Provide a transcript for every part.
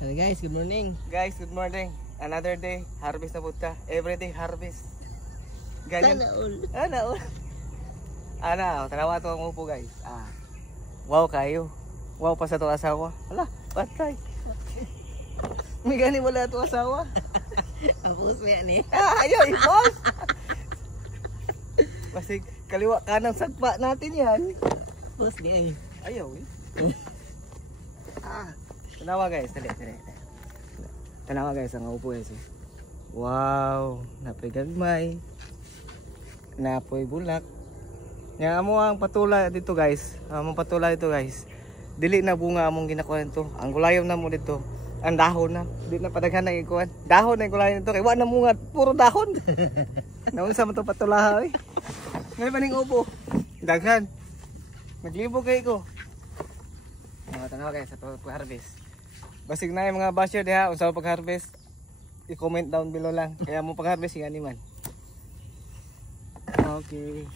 Hello guys, good morning. Guys, good morning. Another day, harvest na punta. Everyday harvest. Ganyan. Sana all. Tanawa to ang upo guys. Wow kayo. Wow pa sa to asawa. Wala, patay. May gani wala to asawa. Ako siya ni. Ayaw, boss. Basta kaliwa kanang sagpa natin yan. Boss di ay. Ayaw eh. Tanawa guys, dali. Tanawa guys, ang upo guys. Wow, napoy gagmay. Napoy bulak. Nga amo ang patula dito guys. Among patula dito guys. Dili na bunga among ginakuan to. Ang gulayon na mo dito. Ang dahon na. Di na padaghan na ikuan. Dahon na yung gulayon nito. Kaya wala na bunga. Puro dahon. Naunsa mo to patula eh. Ngayon pa ning upo. Daghan. Naglibog kayo ko. Tanawa guys, sa pag-harvest. Basig na yung mga basher diha unsa pag-harvest. I-comment down below lang. Kaya mo pag-harvest yung animan. Okay.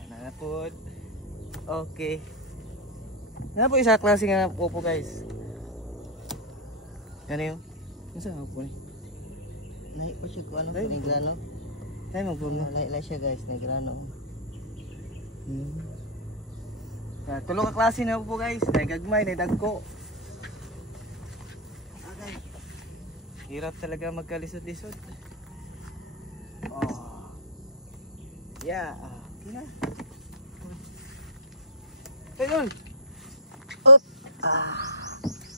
Yan na po. Okay. Yan po isa klase nga upo guys. Yan yun. Ano sa upo ni? Nahi pa siya ko ano, negrano. Tayo mag-boom na. Lahi siya guys, negrano. Tulo ka klase na upo guys. Dahil gagmay, dahil dagko. Hirap talaga magkalisod-lisod. Oh. Yeah. Okay na. Ayun. Up.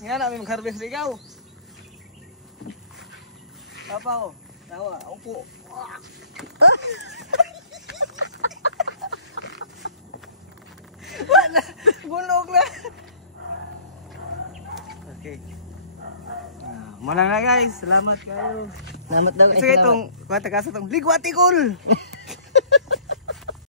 Nga namin mag-harvest ligaw. Papa oh. Tawa. Upo. Wala. Bulog na. Okay. Muna na guys, salamat kayo. Salamat daw. Sige itong, kuha tagasa itong ligwatikol.